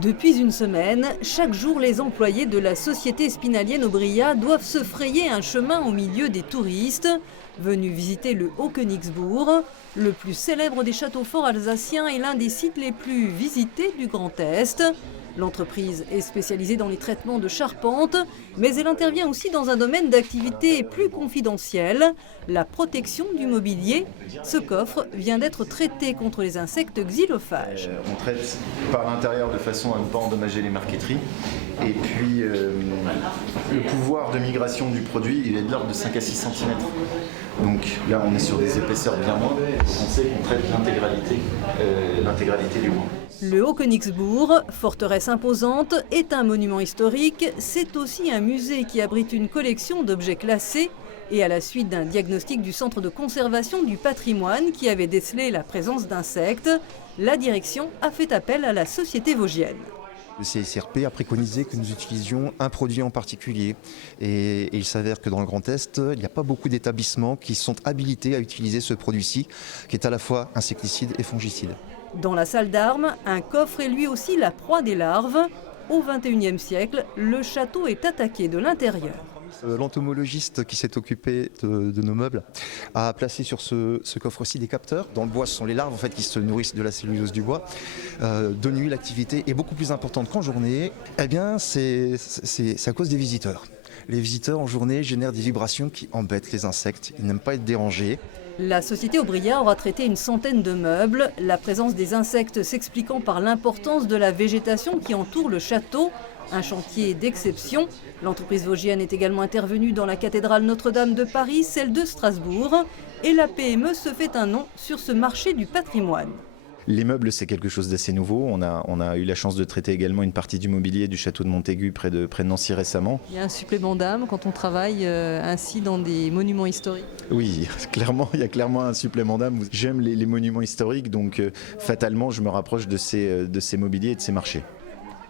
Depuis une semaine, chaque jour, les employés de la société spinalienne Aubria doivent se frayer un chemin au milieu des touristes venus visiter le Haut-Königsbourg, le plus célèbre des châteaux forts alsaciens et l'un des sites les plus visités du Grand Est. L'entreprise est spécialisée dans les traitements de charpente, mais elle intervient aussi dans un domaine d'activité plus confidentiel, la protection du mobilier. Ce coffre vient d'être traité contre les insectes xylophages. On traite par l'intérieur de façon à ne pas endommager les marqueteries. Et puis le pouvoir de migration du produit, il est de l'ordre de 5 à 6 cm. Donc là, on est sur des épaisseurs bien moindres. On sait qu'on traite l'intégralité du bois. Le Haut-Königsbourg, forteresse imposante, est un monument historique. C'est aussi un musée qui abrite une collection d'objets classés. Et à la suite d'un diagnostic du Centre de conservation du patrimoine qui avait décelé la présence d'insectes, la direction a fait appel à la société vosgienne. Le CSRP a préconisé que nous utilisions un produit en particulier et il s'avère que dans le Grand Est, il n'y a pas beaucoup d'établissements qui sont habilités à utiliser ce produit-ci qui est à la fois insecticide et fongicide. Dans la salle d'armes, un coffre est lui aussi la proie des larves. Au XXIe siècle, le château est attaqué de l'intérieur. L'entomologiste qui s'est occupé de nos meubles a placé sur ce coffre-ci des capteurs. Dans le bois, ce sont les larves en fait, qui se nourrissent de la cellulose du bois. De nuit, l'activité est beaucoup plus importante qu'en journée. Eh bien, c'est à cause des visiteurs. Les visiteurs en journée génèrent des vibrations qui embêtent les insectes. Ils n'aiment pas être dérangés. La société Aubria aura traité une centaine de meubles, la présence des insectes s'expliquant par l'importance de la végétation qui entoure le château. Un chantier d'exception. L'entreprise vosgienne est également intervenue dans la cathédrale Notre-Dame de Paris, celle de Strasbourg. Et la PME se fait un nom sur ce marché du patrimoine. Les meubles, c'est quelque chose d'assez nouveau. On a eu la chance de traiter également une partie du mobilier du château de Montaigu près de Nancy récemment. Il y a un supplément d'âme quand on travaille ainsi dans des monuments historiques. Oui, clairement, il y a clairement un supplément d'âme. J'aime les monuments historiques, donc fatalement, je me rapproche de ces mobiliers et de ces marchés.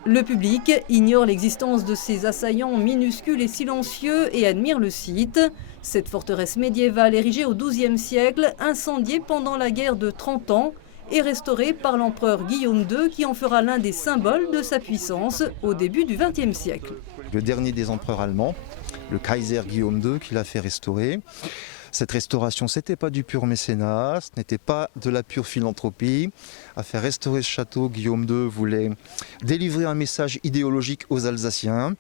Le public ignore l'existence de ces assaillants minuscules et silencieux et admire le site. Cette forteresse médiévale érigée au XIIe siècle, incendiée pendant la guerre de 30 ans, est restaurée par l'empereur Guillaume II qui en fera l'un des symboles de sa puissance au début du XXe siècle. Le dernier des empereurs allemands, le Kaiser Guillaume II, qui l'a fait restaurer. Cette restauration, ce n'était pas du pur mécénat, ce n'était pas de la pure philanthropie. À faire restaurer ce château, Guillaume II voulait délivrer un message idéologique aux Alsaciens.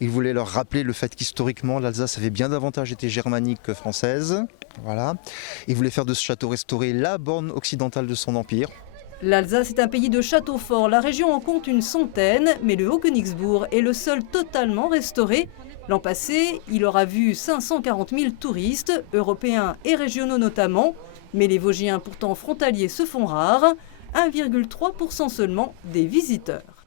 Il voulait leur rappeler le fait qu'historiquement, l'Alsace avait bien davantage été germanique que française. Voilà. Il voulait faire de ce château restauré la borne occidentale de son empire. L'Alsace est un pays de châteaux forts. La région en compte une centaine, mais le Haut-Königsbourg est le seul totalement restauré. L'an passé, il aura vu 540 000 touristes, européens et régionaux notamment. Mais les Vosgiens, pourtant frontaliers, se font rares. 1,3% seulement des visiteurs.